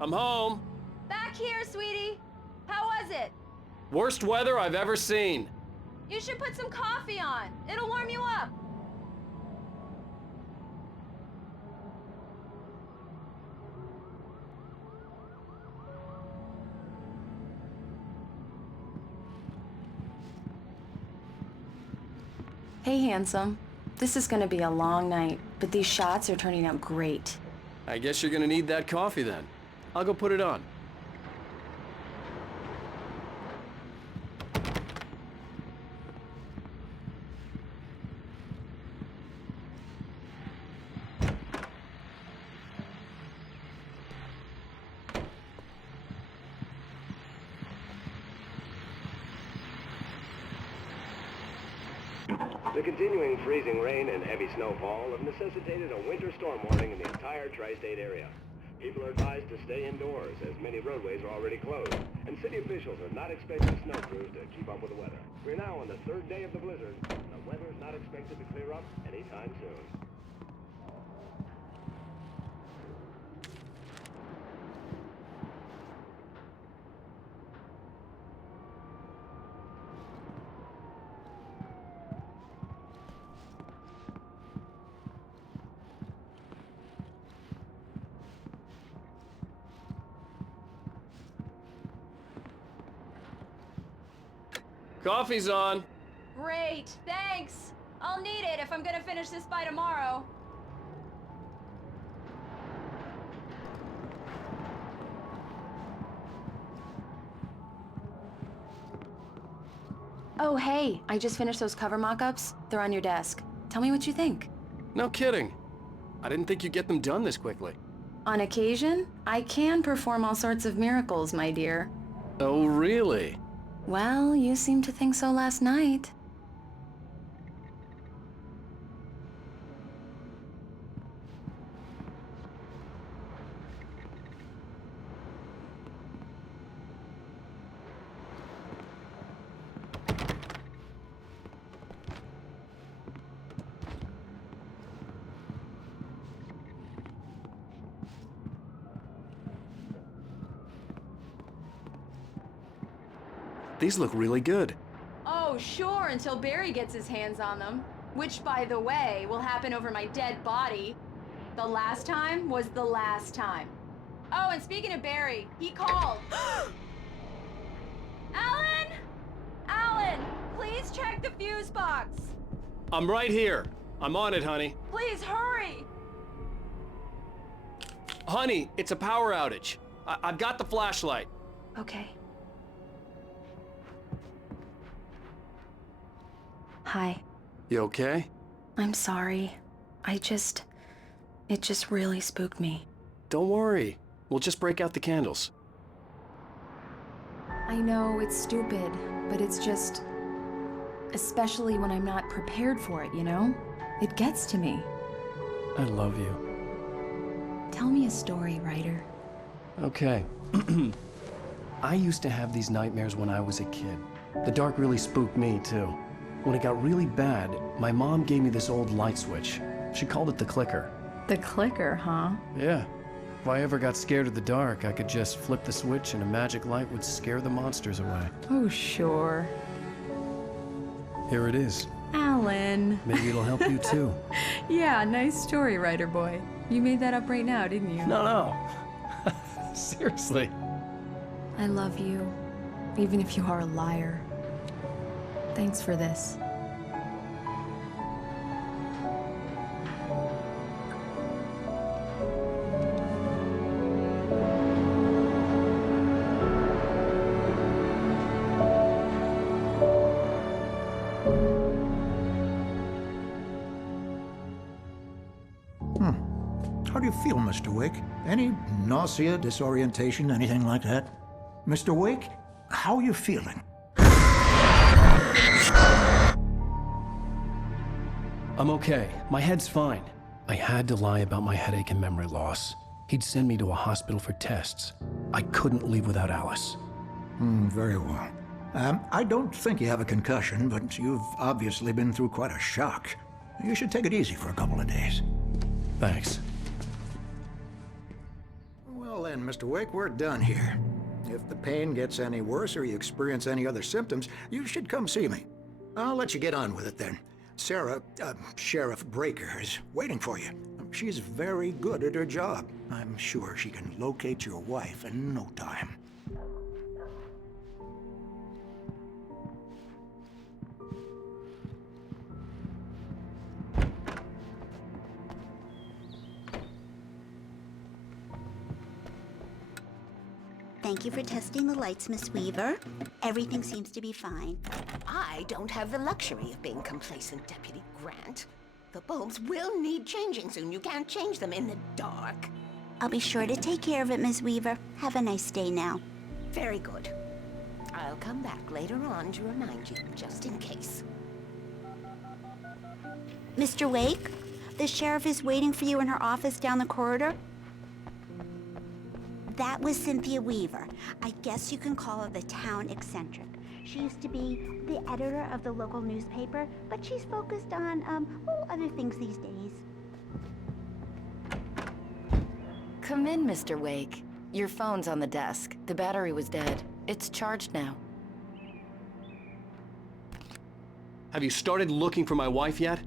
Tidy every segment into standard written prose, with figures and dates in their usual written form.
I'm home. Back here, sweetie. How was it? Worst weather I've ever seen. You should put some coffee on. It'll warm you up. Hey, handsome. This is gonna be a long night, but these shots are turning out great. I guess you're gonna need that coffee then. I'll go put it on. The continuing freezing rain and heavy snowfall have necessitated a winter storm warning in the entire tri-state area. People are advised to stay indoors as many roadways are already closed, and city officials are not expecting snow crews to keep up with the weather. We're now on the third day of the blizzard. The weather's not expected to clear up anytime soon. Coffee's on. Great, thanks. I'll need it if I'm gonna finish this by tomorrow. Oh, hey, I just finished those cover mock-ups. They're on your desk. Tell me what you think. No kidding. I didn't think you'd get them done this quickly. On occasion, I can perform all sorts of miracles, my dear. Oh, really? Well, you seemed to think so last night. These look really good. Oh, sure, until Barry gets his hands on them. Which, by the way, will happen over my dead body. The last time was the last time. Oh, and speaking of Barry, he called. Alan! Alan, please check the fuse box. I'm right here. I'm on it, honey. Please hurry. Honey, it's a power outage. I've got the flashlight. Okay. Hi. You okay? I'm sorry. It just really spooked me. Don't worry. We'll just break out the candles. I know it's stupid, but it's just... especially when I'm not prepared for it, you know? It gets to me. I love you. Tell me a story, writer. Okay. I used to have these nightmares when I was a kid. The dark really spooked me, too. When it got really bad, my mom gave me this old light switch. She called it the clicker. The clicker, huh? Yeah. If I ever got scared of the dark, I could just flip the switch and a magic light would scare the monsters away. Oh, sure. Here it is. Alan. Maybe it'll help you too. Yeah, nice story, writer boy. You made that up right now, didn't you? No. Seriously. I love you, even if you are a liar. Thanks for this. How do you feel, Mr. Wake? Any nausea, disorientation, anything like that? Mr. Wake, how are you feeling? I'm okay. My head's fine. I had to lie about my headache and memory loss. He'd send me to a hospital for tests. I couldn't leave without Alice. Very well. I don't think you have a concussion, but you've obviously been through quite a shock. You should take it easy for a couple of days. Thanks. Well, and Mr. Wake, we're done here. If the pain gets any worse or you experience any other symptoms, you should come see me. I'll let you get on with it then. Sarah, Sheriff Breaker, is waiting for you. She's very good at her job. I'm sure she can locate your wife in no time. Thank you for testing the lights, Miss Weaver. Everything seems to be fine. I don't have the luxury of being complacent, Deputy Grant. The bulbs will need changing soon. You can't change them in the dark. I'll be sure to take care of it, Miss Weaver. Have a nice day now. Very good. I'll come back later on to remind you, just in case. Mr. Wake, the sheriff is waiting for you in her office down the corridor. That was Cynthia Weaver. I guess you can call her the town eccentric. She used to be the editor of the local newspaper, but she's focused on, other things these days. Come in, Mr. Wake. Your phone's on the desk. The battery was dead. It's charged now. Have you started looking for my wife yet?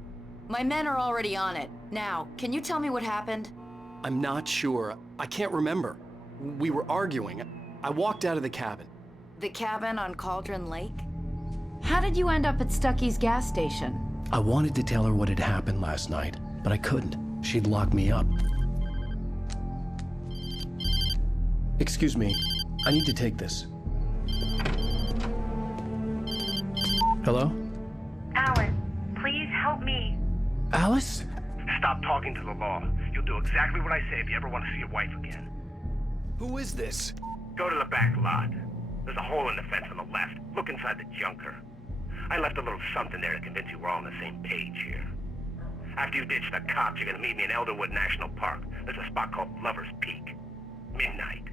My men are already on it. Now, can you tell me what happened? I'm not sure. I can't remember. We were arguing. I walked out of the cabin. The cabin on Cauldron Lake? How did you end up at Stucky's gas station? I wanted to tell her what had happened last night, but I couldn't. She'd lock me up. Excuse me. I need to take this. Hello? Alice, please help me. Alice? Stop talking to the law. You'll do exactly what I say if you ever want to see your wife again. Who is this? Go to the back lot. There's a hole in the fence on the left. Look inside the junker. I left a little something there to convince you we're all on the same page here. After you ditch the cops, you're gonna meet me in Elderwood National Park. There's a spot called Lover's Peak. Midnight.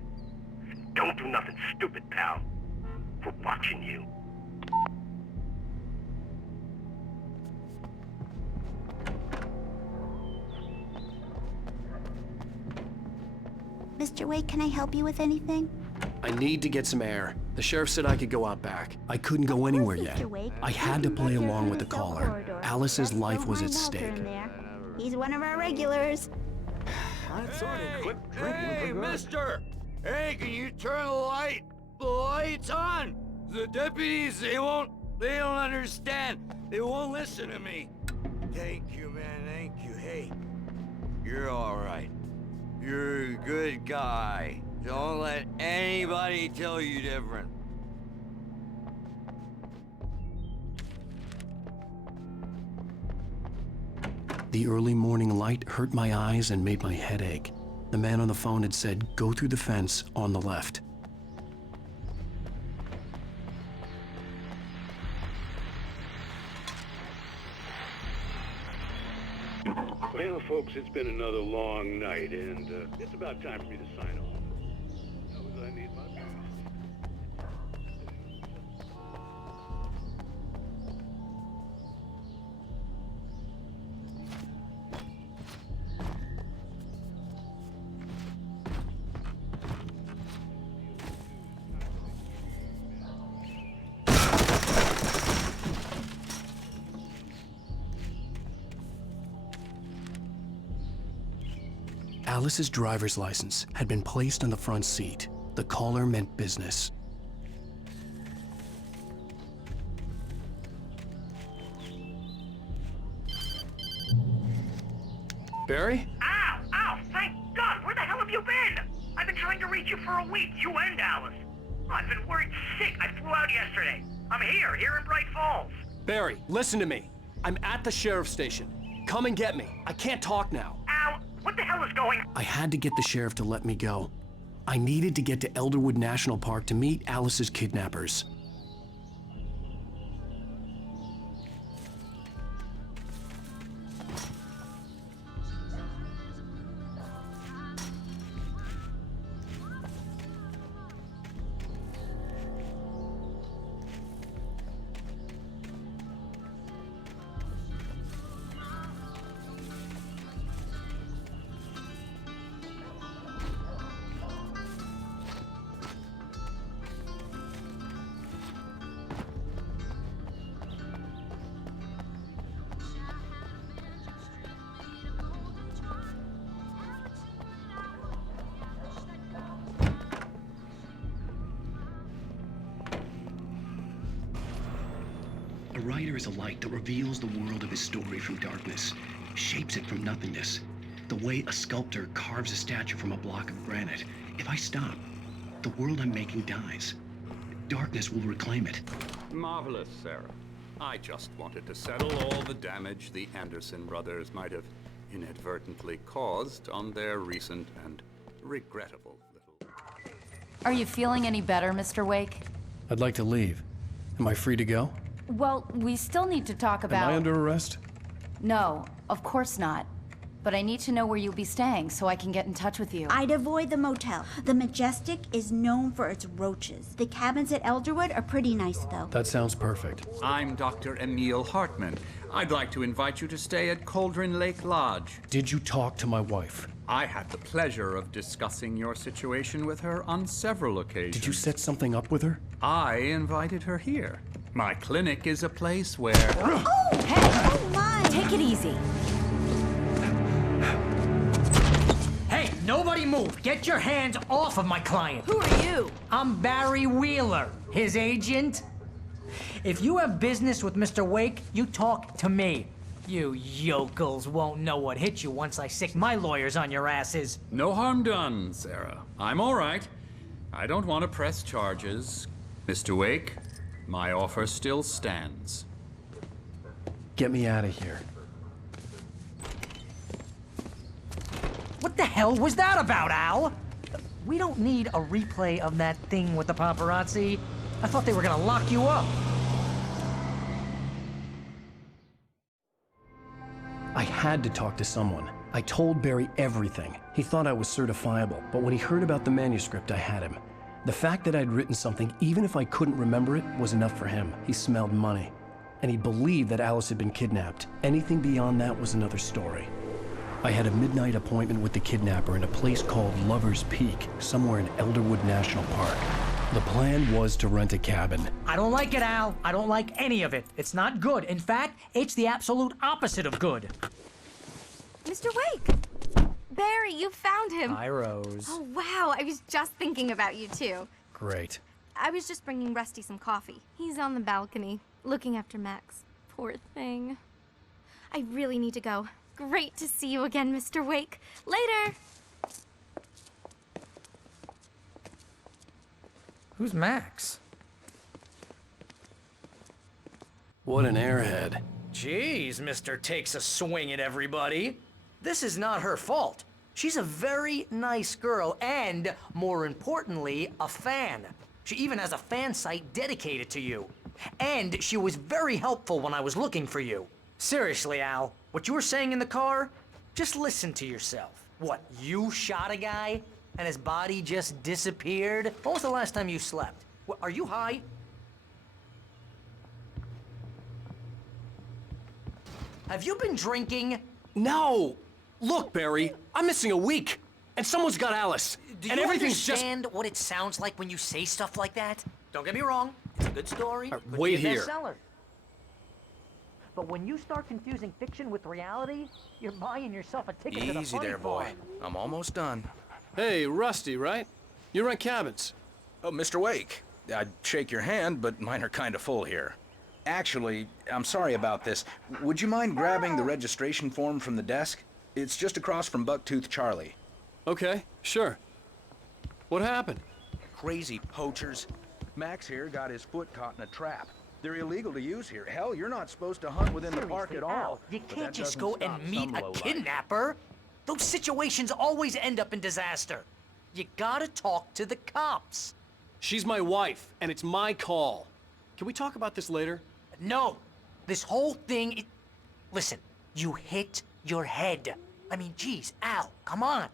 Don't do nothing stupid, pal. We're watching you. Mr. Wake, can I help you with anything? I need to get some air. The sheriff said I could go out back. I couldn't go anywhere yet. I had to play along with the caller. Alice's life was at stake. He's one of our regulars. Hey, mister! Hey, can you turn the lights on? The deputies, they don't understand. They won't listen to me. Thank you, man, thank you. Hey, you're all right. You're a good guy. Don't let anybody tell you different. The early morning light hurt my eyes and made my head ache. The man on the phone had said, go through the fence on the left. Well, folks, it's been another long night, and it's about time for me to sign off. That was I need my business. Alice's driver's license had been placed on the front seat. The caller meant business. Barry? Ow! Ow! Thank God! Where the hell have you been? I've been trying to reach you for a week, you and Alice. I've been worried sick. I flew out yesterday. I'm here in Bright Falls. Barry, listen to me. I'm at the sheriff's station. Come and get me. I can't talk now. Ow! What the hell is going on? I had to get the sheriff to let me go. I needed to get to Elderwood National Park to meet Alice's kidnappers. writer is a light that reveals the world of his story from darkness, shapes it from nothingness. The way a sculptor carves a statue from a block of granite. If I stop, the world I'm making dies. Darkness will reclaim it. Marvelous, Sarah. I just wanted to settle all the damage the Anderson brothers might have inadvertently caused on their recent and regrettable little... Are you feeling any better, Mr. Wake? I'd like to leave. Am I free to go? Well, we still need to talk about... Am I under arrest? No, of course not. But I need to know where you'll be staying so I can get in touch with you. I'd avoid the motel. The Majestic is known for its roaches. The cabins at Elderwood are pretty nice, though. That sounds perfect. I'm Dr. Emil Hartman. I'd like to invite you to stay at Cauldron Lake Lodge. Did you talk to my wife? I had the pleasure of discussing your situation with her on several occasions. Did you set something up with her? I invited her here. My clinic is a place where... Oh! Hey! Oh, my! Take it easy. Hey, nobody move! Get your hands off of my client! Who are you? I'm Barry Wheeler, his agent. If you have business with Mr. Wake, you talk to me. You yokels won't know what hit you once I sick my lawyers on your asses. No harm done, Sarah. I'm all right. I don't want to press charges. Mr. Wake, my offer still stands. Get me out of here. What the hell was that about, Al? We don't need a replay of that thing with the paparazzi. I thought they were gonna lock you up. I had to talk to someone. I told Barry everything. He thought I was certifiable, but when he heard about the manuscript, I had him. The fact that I'd written something, even if I couldn't remember it, was enough for him. He smelled money. And he believed that Alice had been kidnapped. Anything beyond that was another story. I had a midnight appointment with the kidnapper in a place called Lover's Peak, somewhere in Elderwood National Park. The plan was to rent a cabin. I don't like it, Al. I don't like any of it. It's not good. In fact, it's the absolute opposite of good. Mr. Wake! Barry, you found him! Hi, Rose. Oh, wow. I was just thinking about you, too. Great. I was just bringing Rusty some coffee. He's on the balcony, looking after Max. Poor thing. I really need to go. Great to see you again, Mr. Wake. Later! Who's Max? What an airhead. Jeez, Mr. Takes a swing at everybody. This is not her fault. She's a very nice girl and, more importantly, a fan. She even has a fan site dedicated to you. And she was very helpful when I was looking for you. Seriously, Al, what you were saying in the car, just listen to yourself. What, you shot a guy and his body just disappeared? When was the last time you slept? What, are you high? Have you been drinking? No! Look, Barry, I'm missing a week, and someone's got Alice. Do and you everything's understand what it sounds like when you say stuff like that? Don't get me wrong, it's a good story. Could be wait a here. bestseller. But when you start confusing fiction with reality, you're buying yourself a ticket to the Easy funny there, boy. farm. I'm almost done. Hey, Rusty, right? You rent cabins. Oh, Mr. Wake. I'd shake your hand, but mine are kind of full here. Actually, I'm sorry about this. Would you mind grabbing the registration form from the desk? It's just across from Bucktooth Charlie. Okay, sure. What happened? Crazy poachers. Max here got his foot caught in a trap. They're illegal to use here. Hell, you're not supposed to hunt within the park at all. Al, you But can't that just doesn't go and stop meet some a lowlife. kidnapper. Those situations always end up in disaster. You gotta talk to the cops. She's my wife, and it's my call. Can we talk about this later? No, this whole thing, listen, you hit your head. I mean, geez, Al, come on.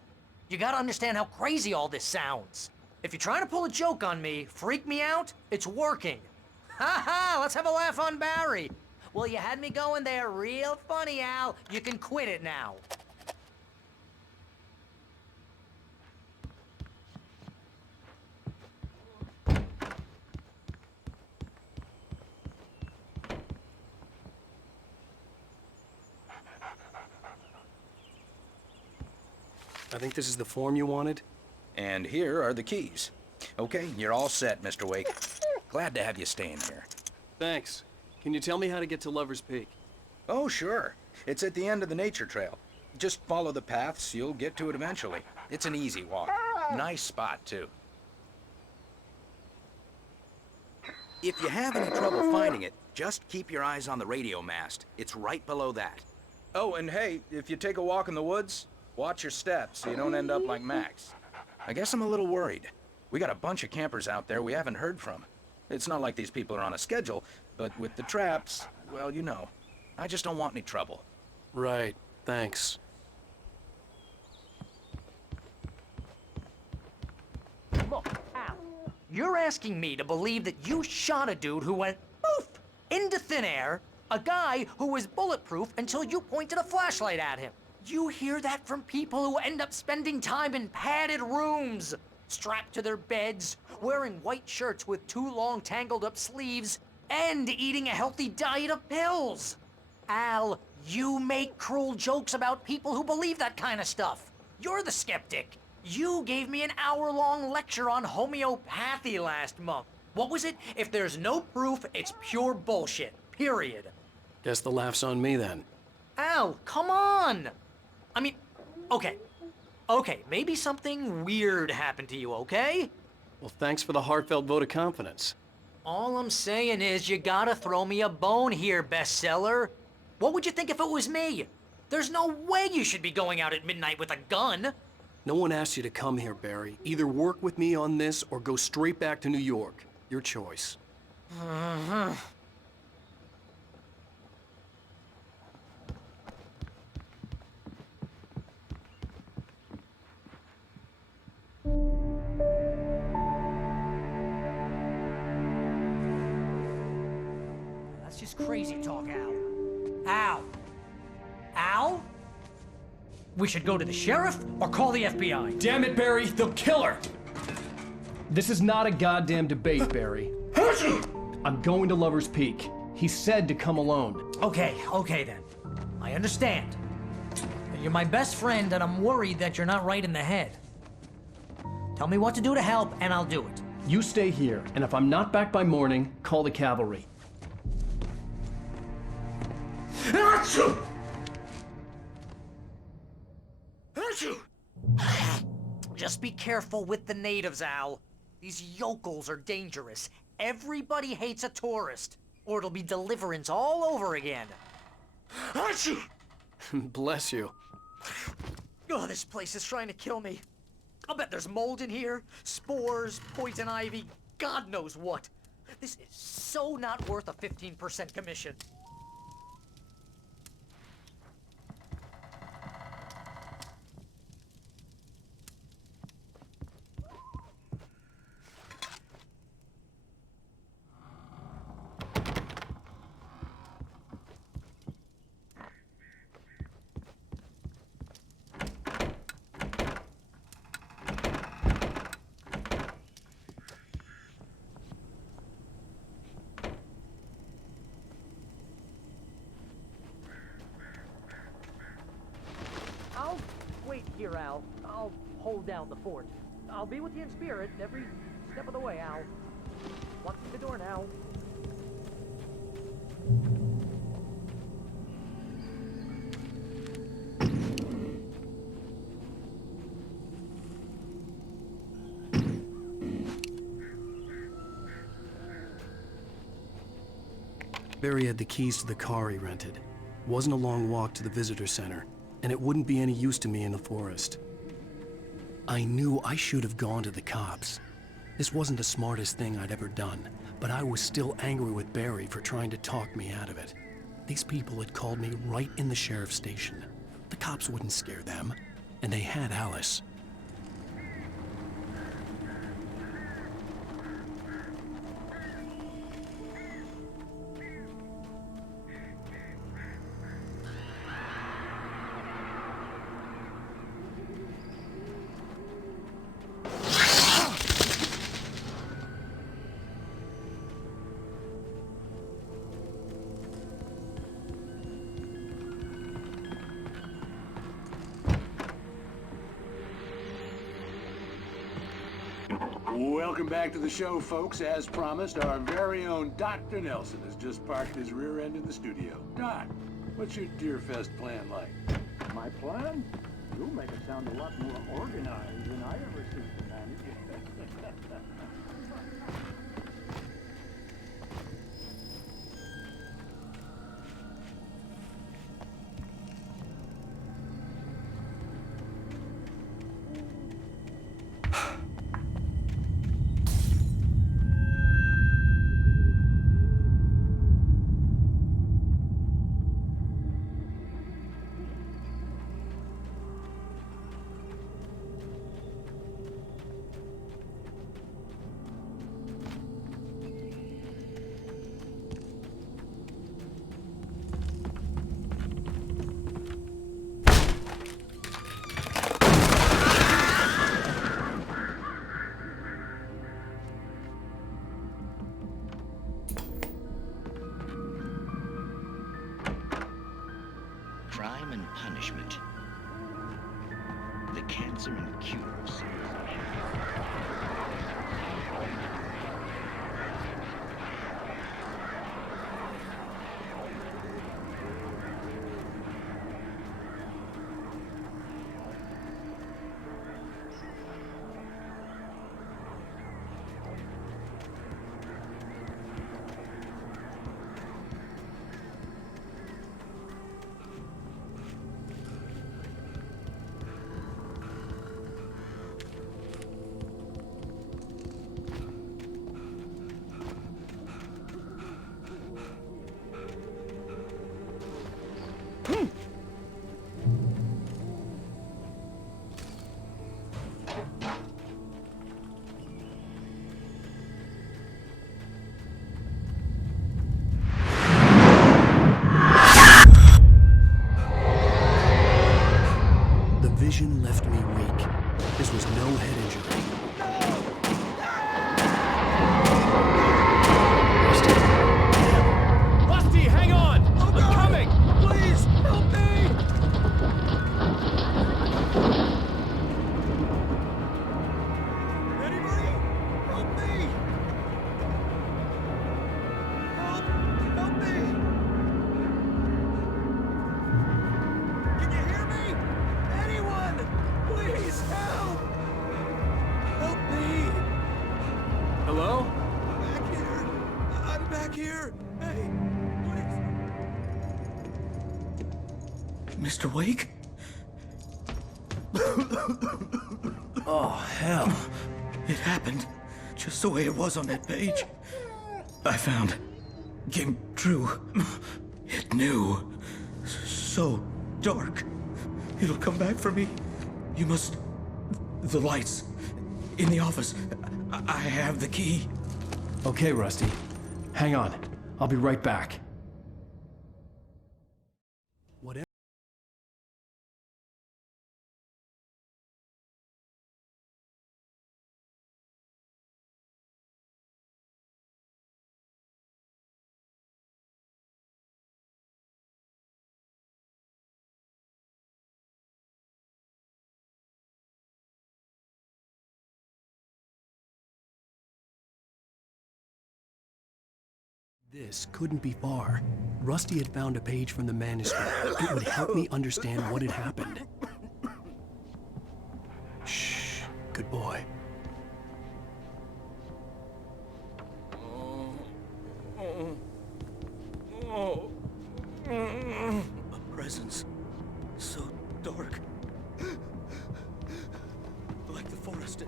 You gotta understand how crazy all this sounds. If you're trying to pull a joke on me, freak me out, it's working. Ha ha, let's have a laugh on Barry. Well, you had me going there real funny, Al. You can quit it now. I think this is the form you wanted. And here are the keys. Okay, you're all set, Mr. Wake. Glad to have you staying here. Thanks. Can you tell me how to get to Lover's Peak? Oh, sure. It's at the end of the nature trail. Just follow the paths, you'll get to it eventually. It's an easy walk. Nice spot, too. If you have any trouble finding it, just keep your eyes on the radio mast. It's right below that. Oh, and hey, if you take a walk in the woods, watch your steps so you don't end up like Max. I guess I'm a little worried. We got a bunch of campers out there we haven't heard from. It's not like these people are on a schedule, but with the traps, well, you know. I just don't want any trouble. Right. Thanks. Look, Al, you're asking me to believe that you shot a dude who went poof into thin air, a guy who was bulletproof until you pointed a flashlight at him. You hear that from people who end up spending time in padded rooms, strapped to their beds, wearing white shirts with too long tangled up sleeves, and eating a healthy diet of pills. Al, you make cruel jokes about people who believe that kind of stuff. You're the skeptic. You gave me an hour-long lecture on homeopathy last month. What was it? If there's no proof, it's pure bullshit. Period. Guess the laugh's on me then. Al, come on! I mean, okay. Okay, maybe something weird happened to you, okay? Well, thanks for the heartfelt vote of confidence. All I'm saying is you gotta throw me a bone here, bestseller. What would you think if it was me? There's no way you should be going out at midnight with a gun. No one asked you to come here, Barry. Either work with me on this or go straight back to New York. Your choice. That's just crazy talk, Al. Al? Al? We should go to the sheriff or call the FBI. Damn it, Barry! They'll kill her! This is not a goddamn debate, Barry. I'm going to Lover's Peak. He said to come alone. Okay then. I understand. You're my best friend and I'm worried that you're not right in the head. Tell me what to do to help and I'll do it. You stay here, and if I'm not back by morning, call the cavalry. Just be careful with the natives, Al. These yokels are dangerous. Everybody hates a tourist, or it'll be Deliverance all over again. Bless you. Oh, this place is trying to kill me. I'll bet there's mold in here, spores, poison ivy, God knows what. This is so not worth a 15% commission. I'll wait here, Al. I'll hold down the fort. I'll be with you in spirit every step of the way, Al. Walk through the door now. Barry had the keys to the car he rented. Wasn't a long walk to the visitor center, and it wouldn't be any use to me in the forest. I knew I should have gone to the cops. This wasn't the smartest thing I'd ever done, but I was still angry with Barry for trying to talk me out of it. These people had called me right in the sheriff's station. The cops wouldn't scare them, and they had Alice. Welcome back to the show, folks. As promised, our very own Dr. Nelson has just parked his rear end in the studio. Doc, what's your Deerfest plan like? My plan? You make it sound a lot more organized than I ever seem to manage. Crime and punishment. The cancer and cure of sin. The vision left me weak. This was no head injury. Rusty, hang on! I'm coming! Please, help me! Anybody? Help me! Help me! Can you hear me? Anyone! Please, help! Help me! Hello? Back here! I'm back here! Hey, please! Mr. Wake? Oh, hell. It happened just the way it was on that page. I found. Came true. It knew. So dark. It'll come back for me. You must. The lights. In the office. I have the key. Okay, Rusty. Hang on. I'll be right back. Whatever. This couldn't be far. Rusty had found a page from the manuscript. It would help me understand what had happened. Shh. Good boy. A presence. So dark. Like the forest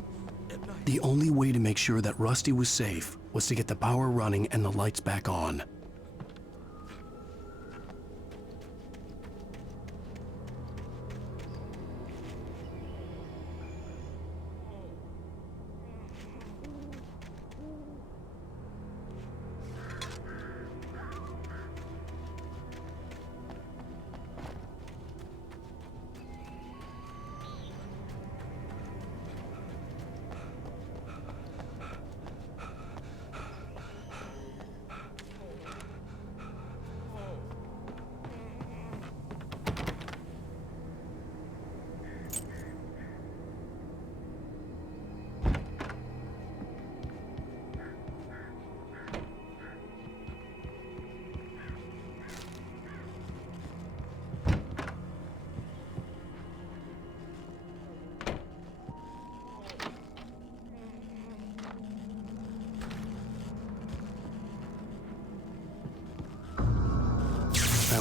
at night. The only way to make sure that Rusty was safe was to get the power running and the lights back on.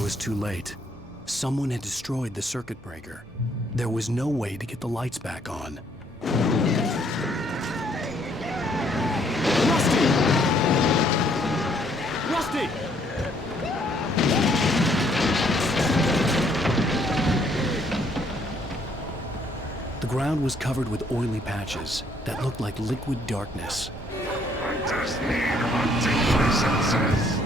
was too late. Someone had destroyed the circuit breaker. There was no way to get the lights back on. Rusty! Rusty! The ground was covered with oily patches that looked like liquid darkness. I just need hunting licenses.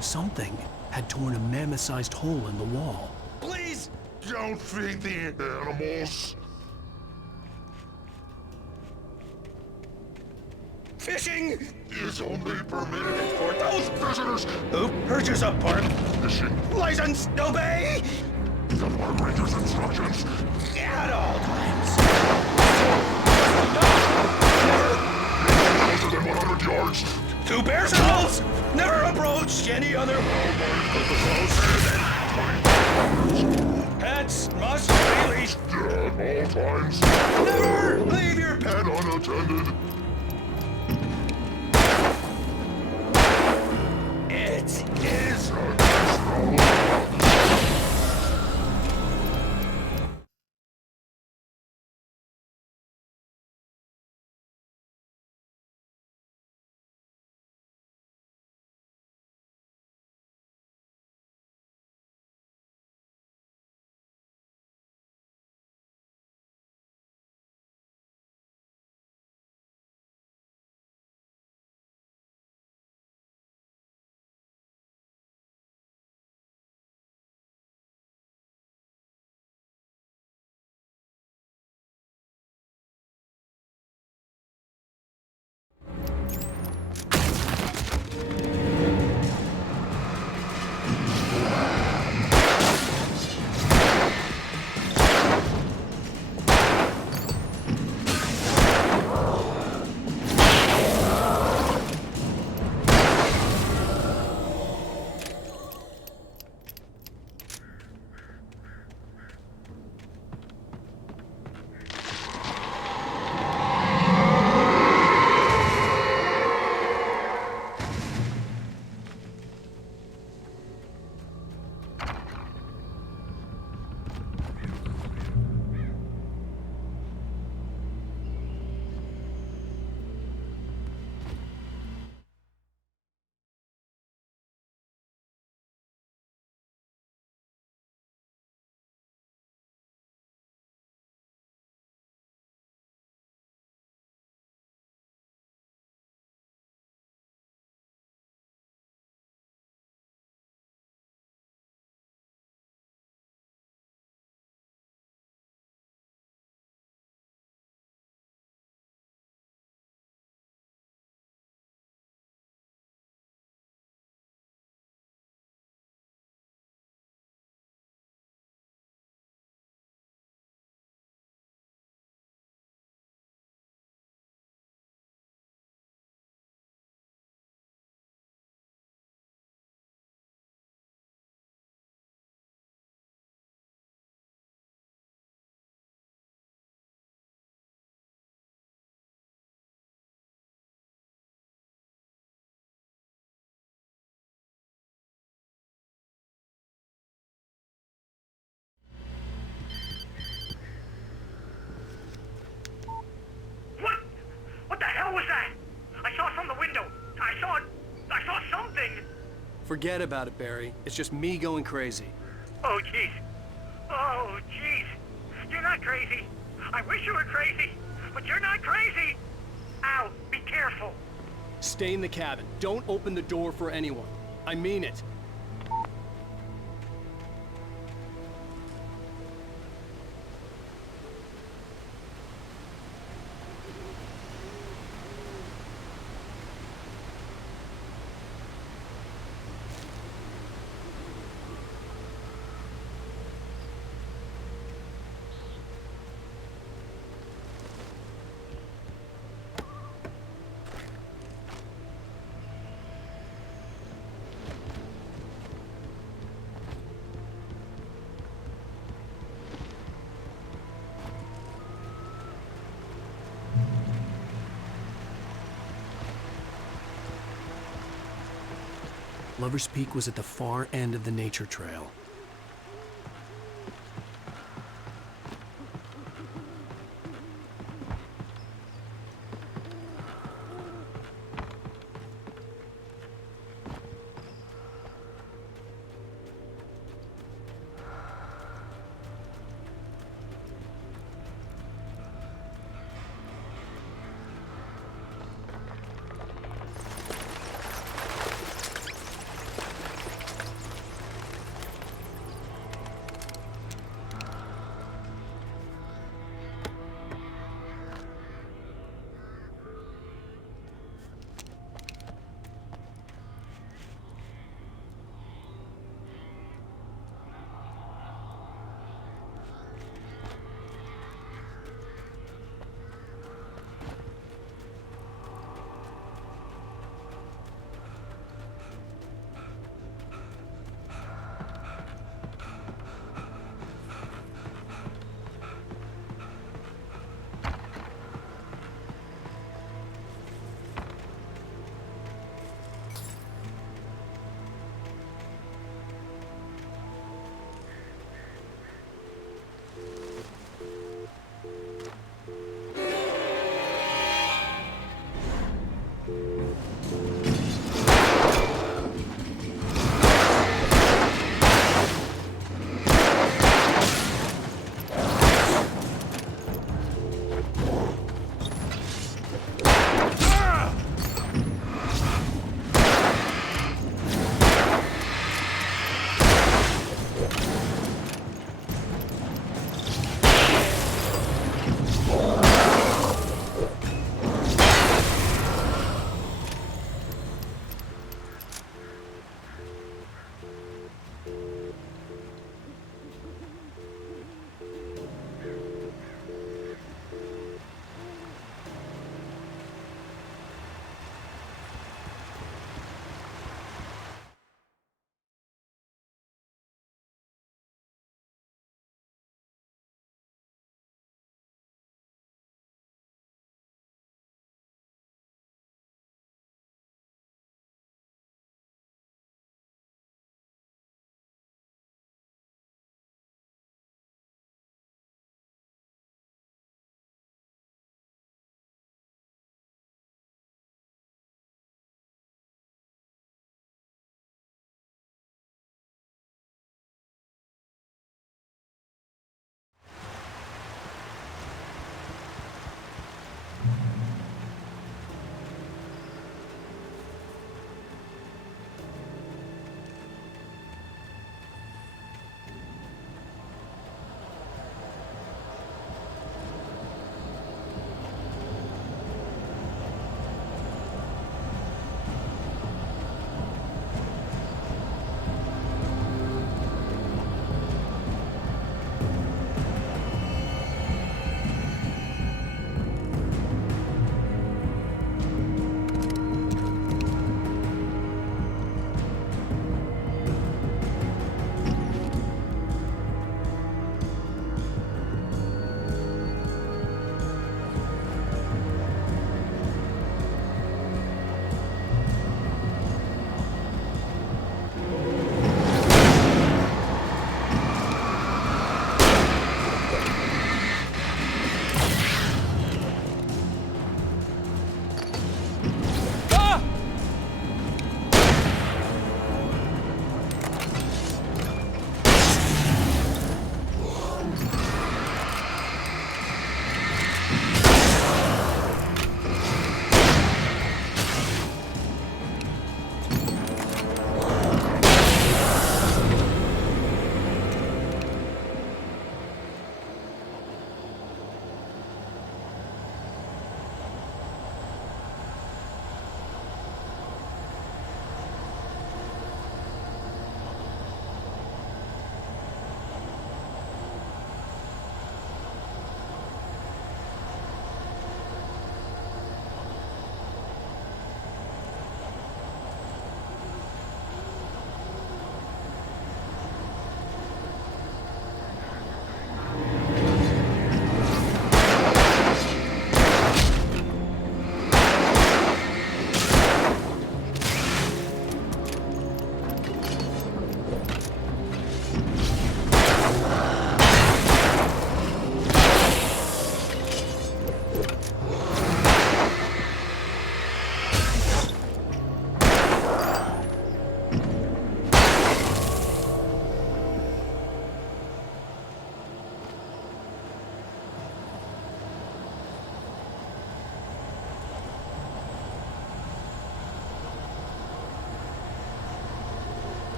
Something had torn a mammoth-sized hole in the wall. Please don't feed the animals. Fishing is only permitted for those visitors who purchase a park fishing license. Obey the park ranger's instructions at all times. Closer than 100 yards. To bear signals. Never approach any other pets must be leashed at all times. Never leave your pet unattended. It is Forget about it, Barry. It's just me going crazy. Oh, jeez. Oh, jeez. You're not crazy. I wish you were crazy, but you're not crazy! Al, be careful. Stay in the cabin. Don't open the door for anyone. I mean it. Lover's Peak was at the far end of the nature trail.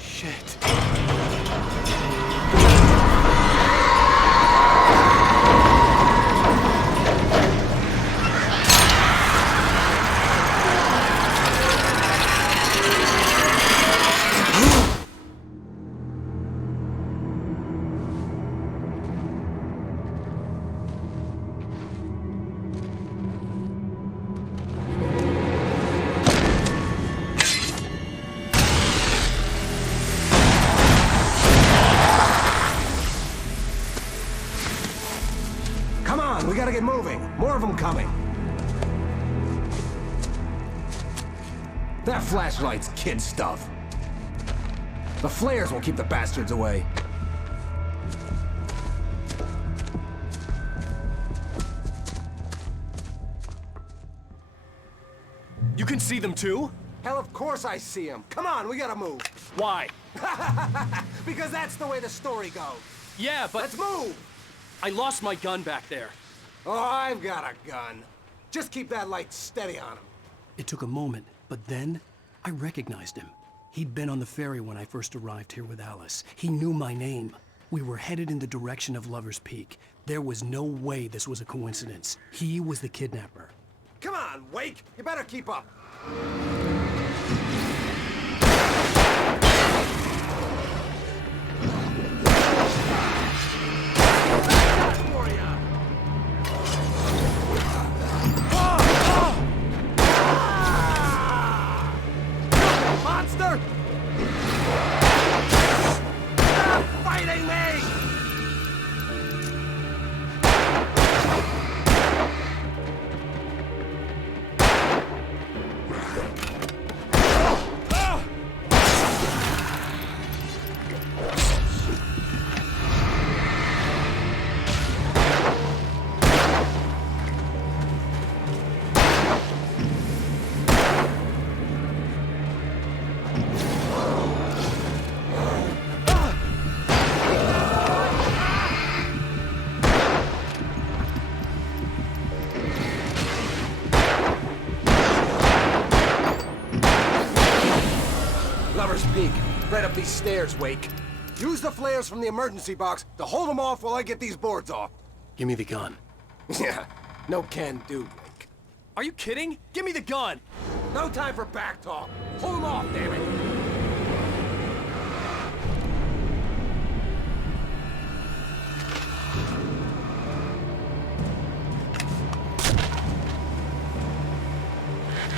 Shit. We gotta get moving. More of them coming. That flashlight's kid stuff. The flares will keep the bastards away. You can see them too? Hell, of course I see them. Come on, we gotta move. Why? Because that's the way the story goes. Yeah, but... Let's move! I lost my gun back there. Oh, I've got a gun. Just keep that light steady on him. It took a moment, but then I recognized him. He'd been on the ferry when I first arrived here with Alice. He knew my name. We were headed in the direction of Lover's Peak. There was no way this was a coincidence. He was the kidnapper. Come on, Wake! You better keep up. Monster! Stop fighting me! Lover's Peak. Right up these stairs, Wake. Use the flares from the emergency box to hold them off while I get these boards off. Give me the gun. Yeah, no can do, Wake. Are you kidding? Give me the gun! No time for back talk. Hold them off, damn it!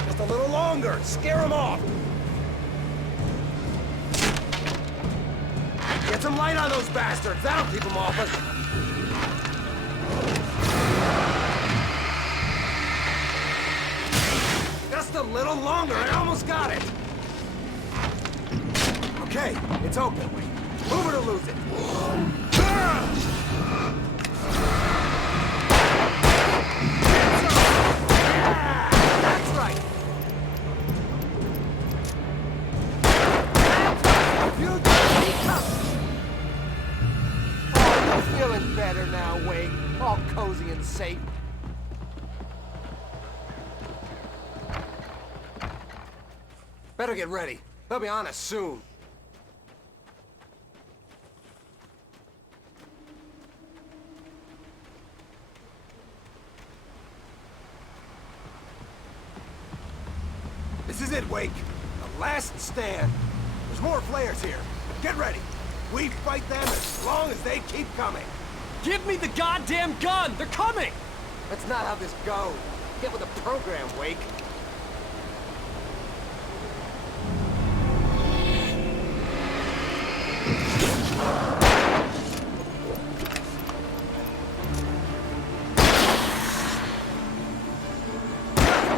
Just a little longer. Scare them off. Get some light on those bastards. That'll keep them off us. Just a little longer. I almost got it. Okay, it's open. Move it or lose it. That's right. You just keep up. Oh, you're feeling better now, Wake. Oh, all cozy and safe. Better get ready. They'll be on us soon. This is it, Wake. The last stand. There's more flares here. Get ready. We fight them as long as they keep coming. Give me the goddamn gun! They're coming! That's not how this goes. Get with the program, Wake.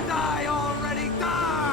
Die already, die!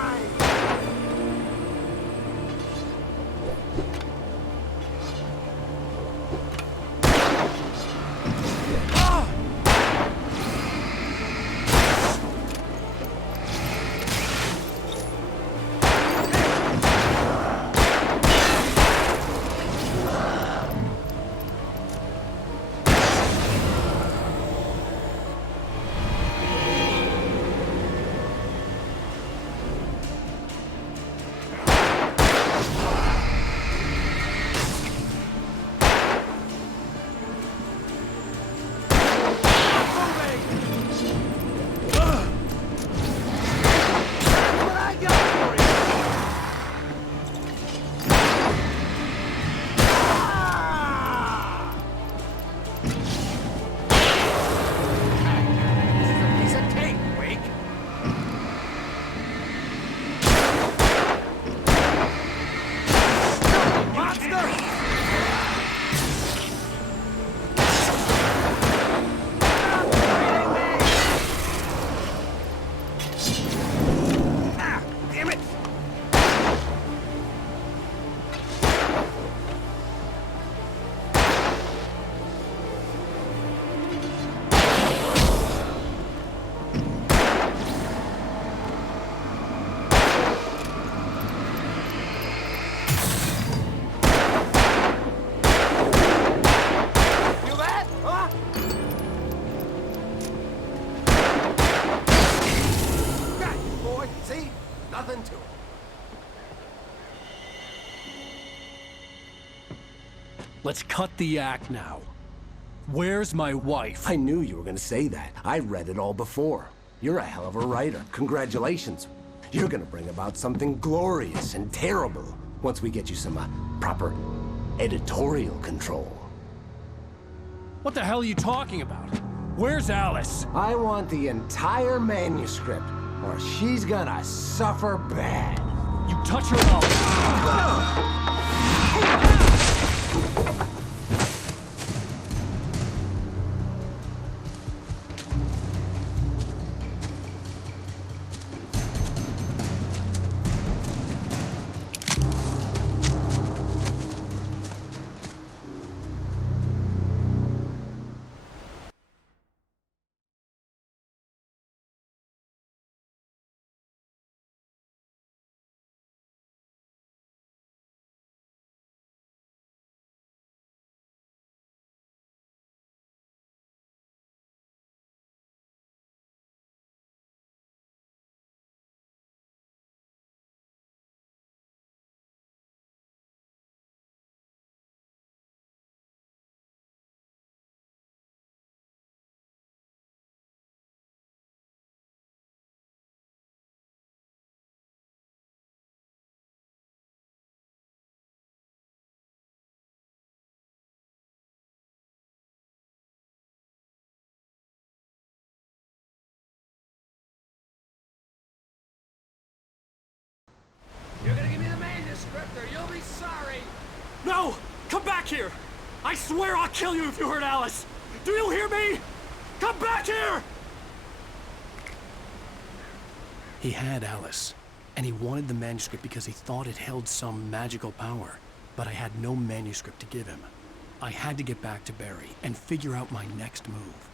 Nothing to it. Let's cut the act now. Where's my wife? I knew you were gonna say that. I read it all before. You're a hell of a writer. Congratulations. You're gonna bring about something glorious and terrible once we get you some proper editorial control. What the hell are you talking about? Where's Alice? I want the entire manuscript, or she's gonna suffer bad. You touch her up. You're gonna give me the manuscript or you'll be sorry! No! Come back here! I swear I'll kill you if you hurt Alice! Do you hear me? Come back here! He had Alice, and he wanted the manuscript because he thought it held some magical power. But I had no manuscript to give him. I had to get back to Barry and figure out my next move.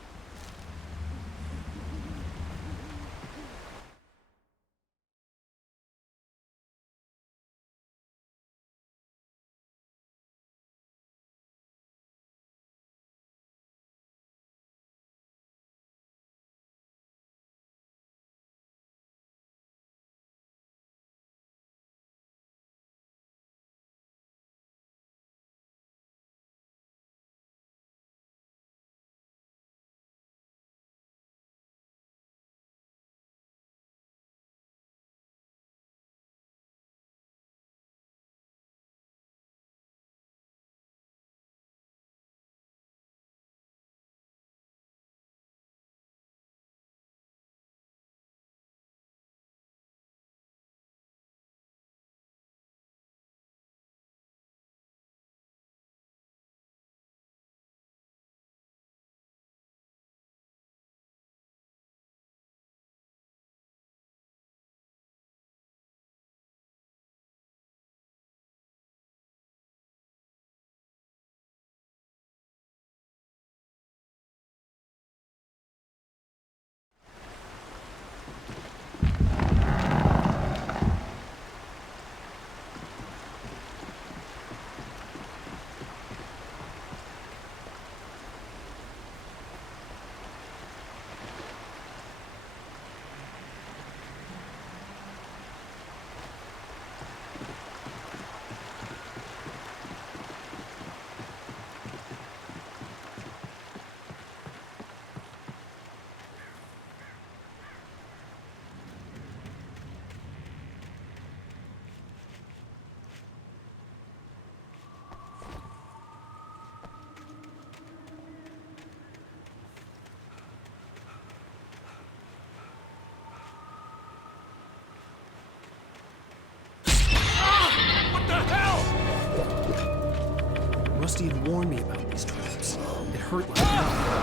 Rusty had warned me about these traps. It hurt like hell.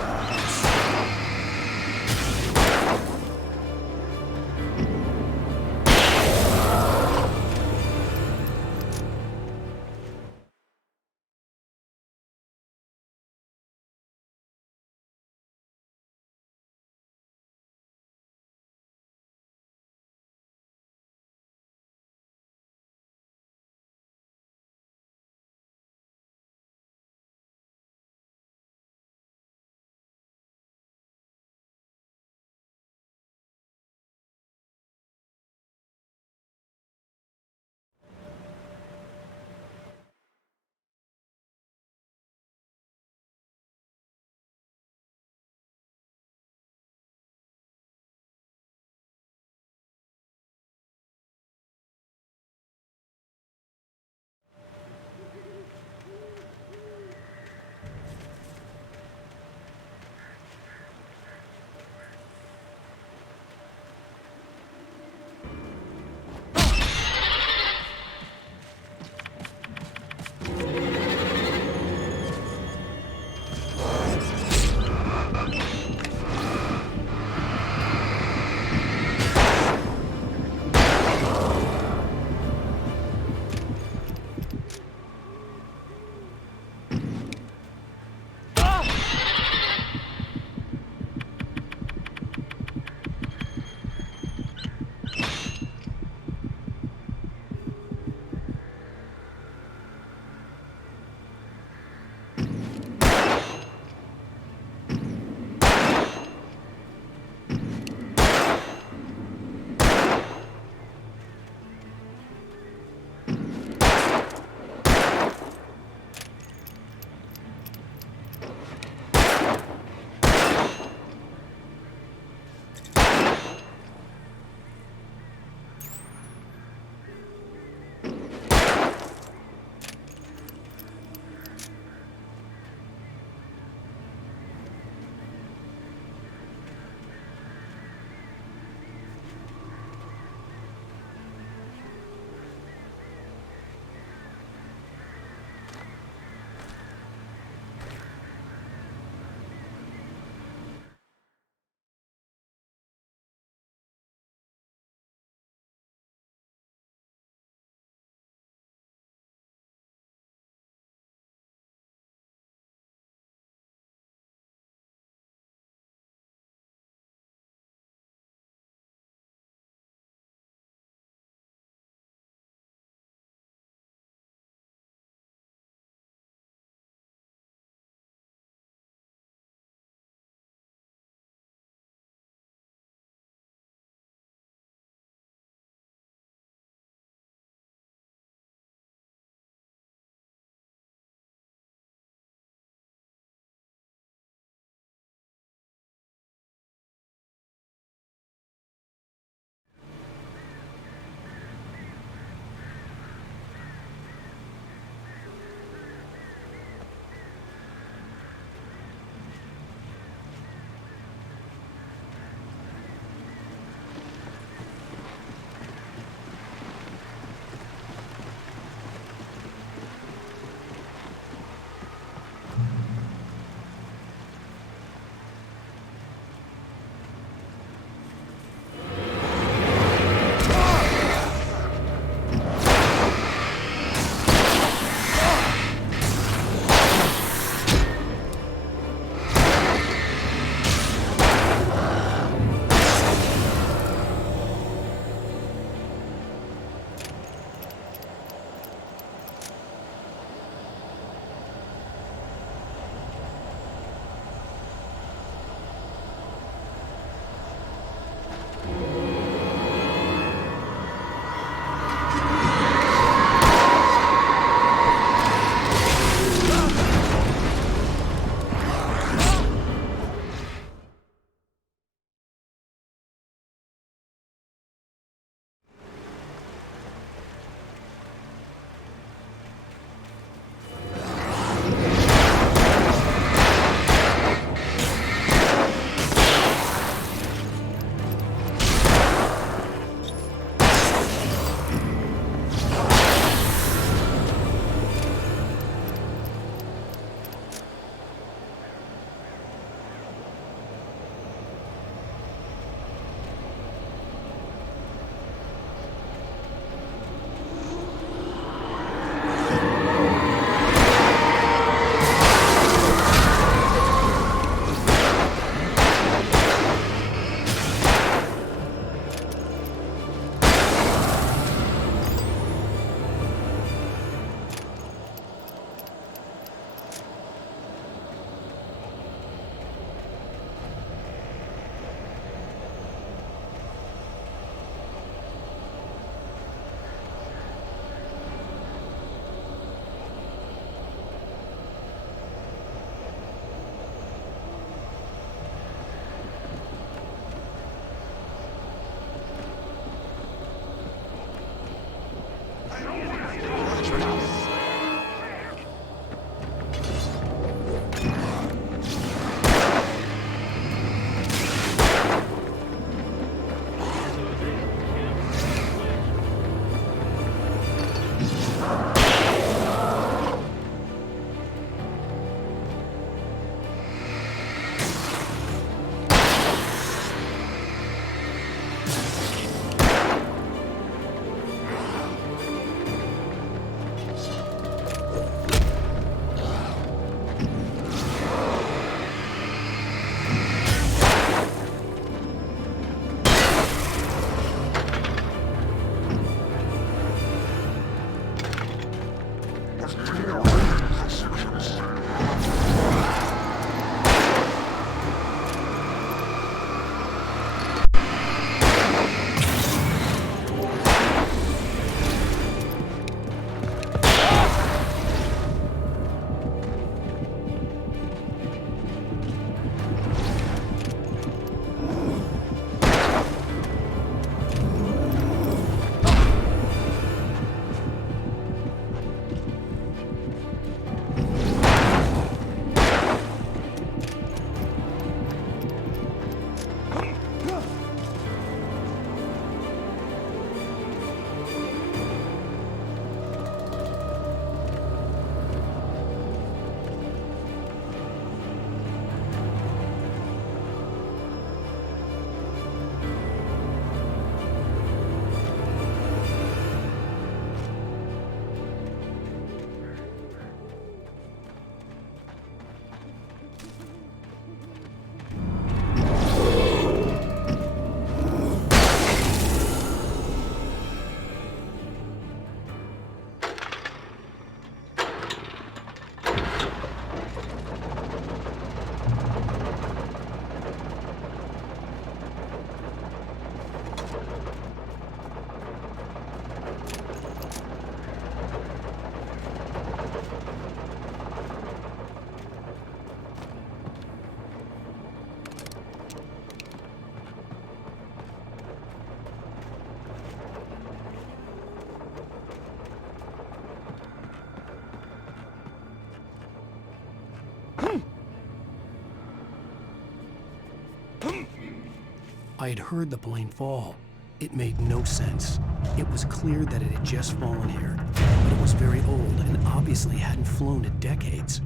I had heard the plane fall. It made no sense. It was clear that it had just fallen here, but it was very old and obviously hadn't flown in decades.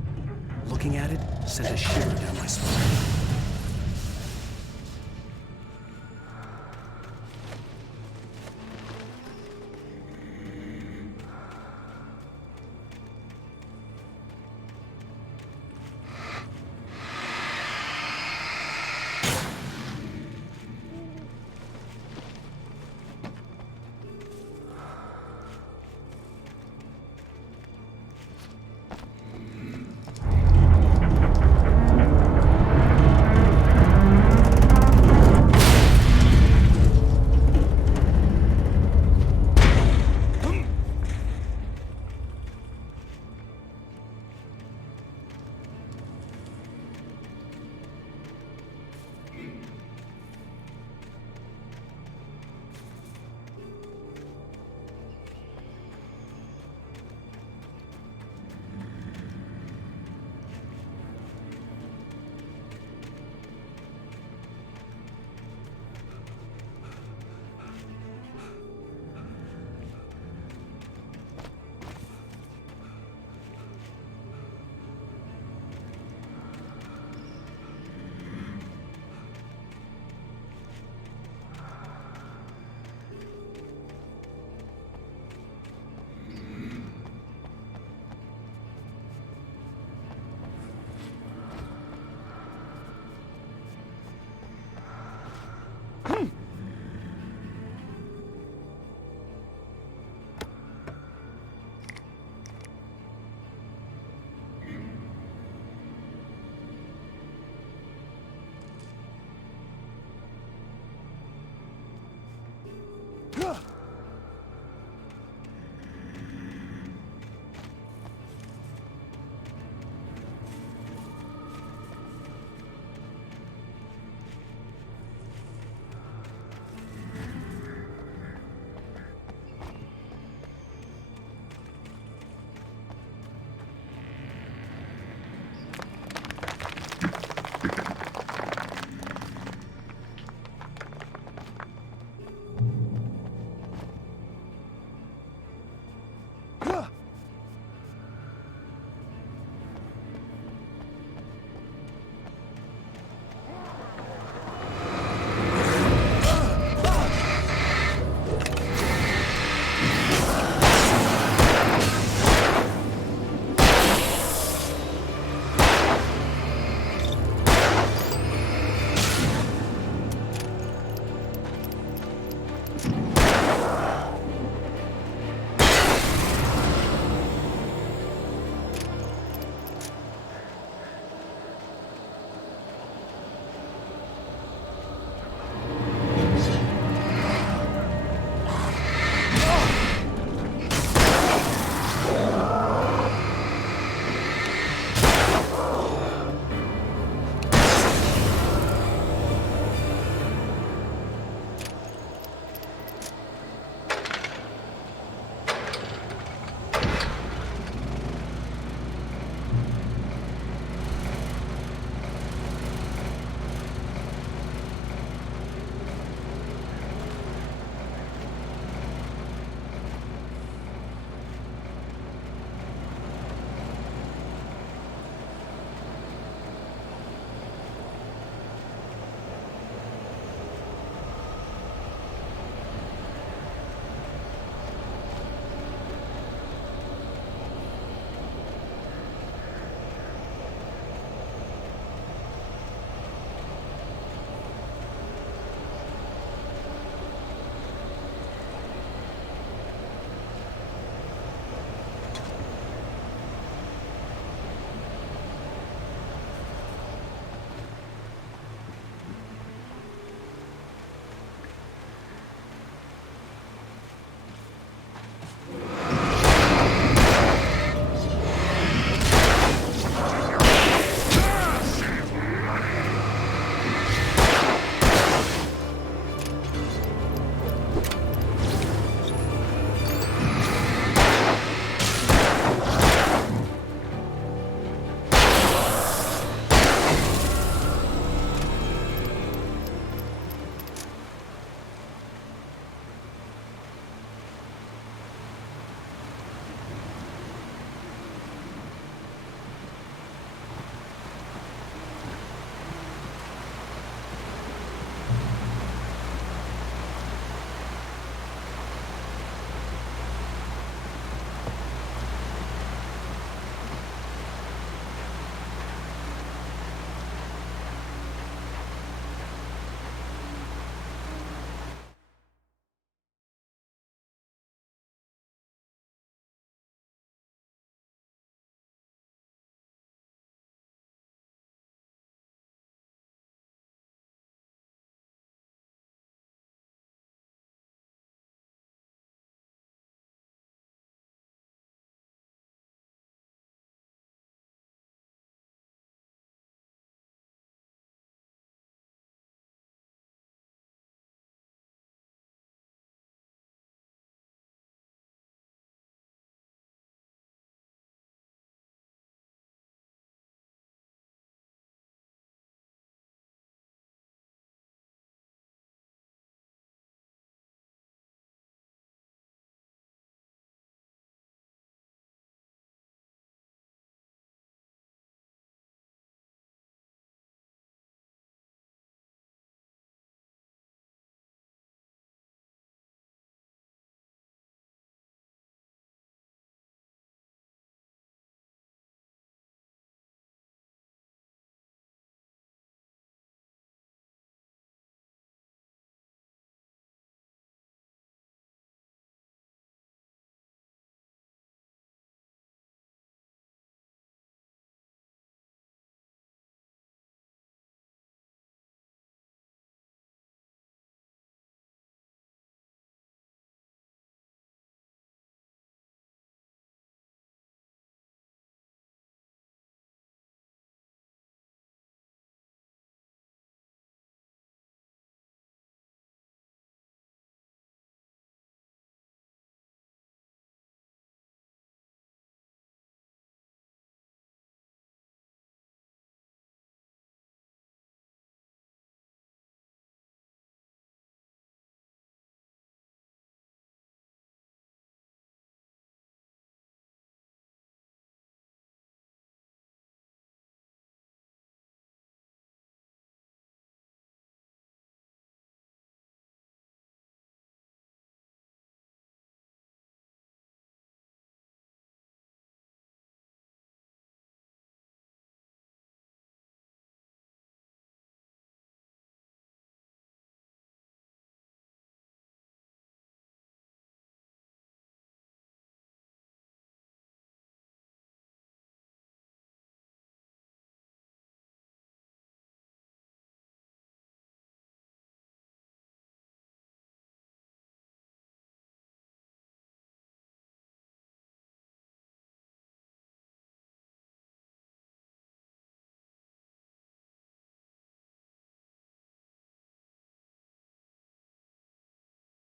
Looking at it sent a shiver down my spine.